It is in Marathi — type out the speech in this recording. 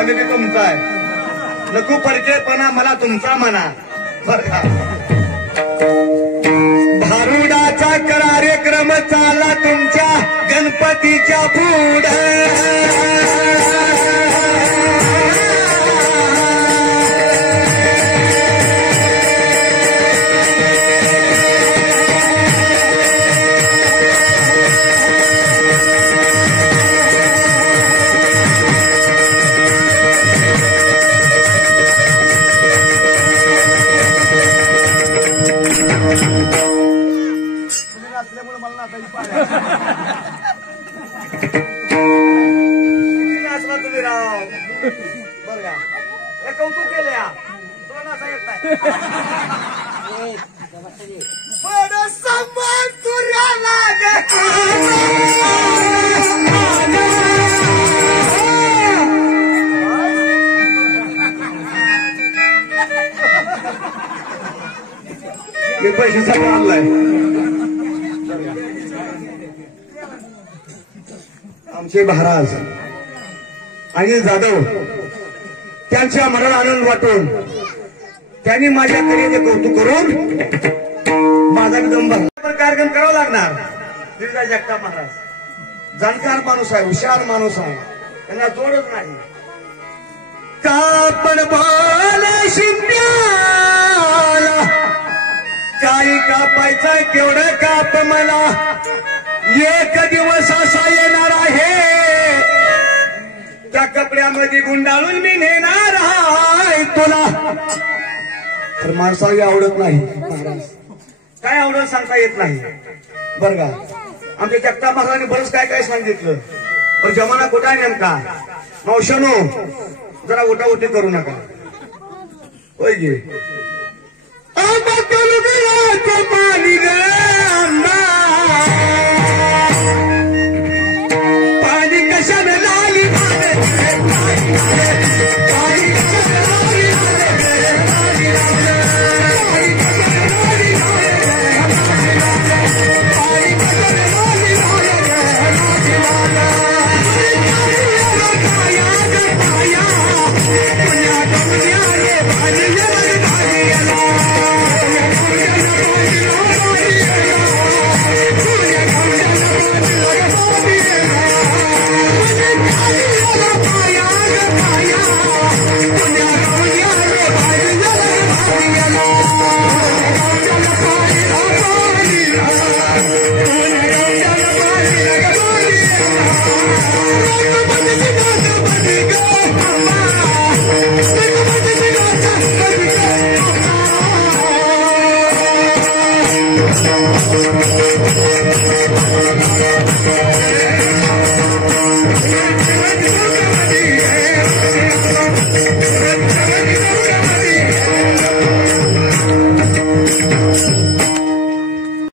आम्ही बी तुमचा आहे. नको परकेपणा मला तुमचा म्हणा बर का. भारुडाचा कार्यक्रम चालला तुमच्या गणपतीच्या पुढे. नाचला तुम्ही राव बर का. हे कौतुक केलं या तुला नाचा येत नाही. बड समान तुला लागे हे पैशासाठी आणलाय. आमचे महाराज अनिल जाधव त्यांच्या मनाला आनंद वाटून त्यांनी माझ्या कलेचे कौतुक करून माझा विदंब कार्यक्रम करावा लागणार. गिरिजा जगताप महाराज जाणकार माणूस आहे, हुशार माणूस आहे, त्यांना जोडच नाही. कापड बोले शिंप्याला काही कापायचा केवढं काप मला. एक दिवस असा येणार आहे त्या कपड्यामध्ये गुंडाळून मी नेणार आहे तुला. तर माणसाला आवडत नाही महाराज, काय आवडत सांगता येत नाही बर का. आमच्या जगताप महाराजांनी बरंच काय काय सांगितलं. पण जमाना कुठं आहे नेमका. मावशानो जरा उठाउठी करू नका होय गे. पाणी ग पाणी कशाने लाली